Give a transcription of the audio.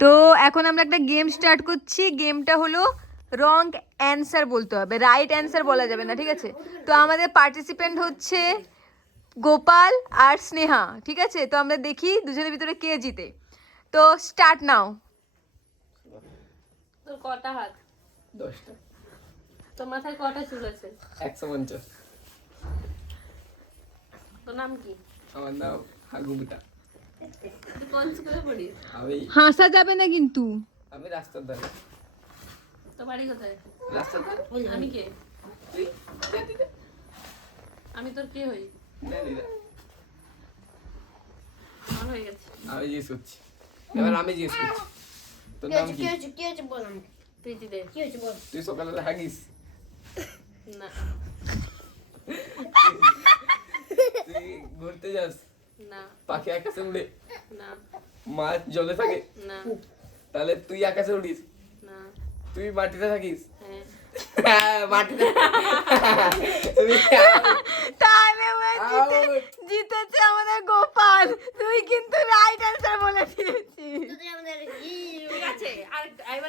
তো এখন আমরা একটা গেম স্টার্ট করছি। গেমটা হলো রং অ্যান্সার বলতে হবে, রাইট অ্যান্সার বলা যাবে না, ঠিক আছে? তো আমাদের পার্টিসিপেন্ট হচ্ছে গোপাল আর স্নেহা, ঠিক আছে? তো আমরা দেখি দুজনের ভিতরে কে জিতে। তো স্টার্ট নাও। তোর কটা হাত? 10টা। তোর মাথায় কটা চুল আছে? 150। তোর নাম কি? আমার নাম হাগুবিটা। তুই কোন স্কুলে পড়িস? আমি হাসা যাবে না কিন্তু। আমি রাস্তার ধারে। তোর বাড়ি কোথায়? রাস্তার ধারে? আমি কে? তুই জানি না। আমি তোর কে হই? জানি না। আমার হয়ে গেছে। আমি জিজ্ঞেস করছি। এবার আমি জিজ্ঞেস করছি। তোর নাম কি? কি হয়েছে বল আমাকে। তুই দে। কি হয়েছে বল। তুই সকালে হাগিস? না তুই ঘুরতে যাস? না পাখি আকাশে উড়ে? না মাছ জলে থাকে? না তাহলে তুই আকাশে উড়িস? না। তুই মাটিতে থাকিস? হ্যাঁ। হ্যাঁ, মাটিতে। তাহলে জিতেছে আমাদের গোপাল। তুই কিন্তু রাইট অ্যান্সার বলে দিয়েছিস। তুই আমাদের ঠিক আছে আর এবার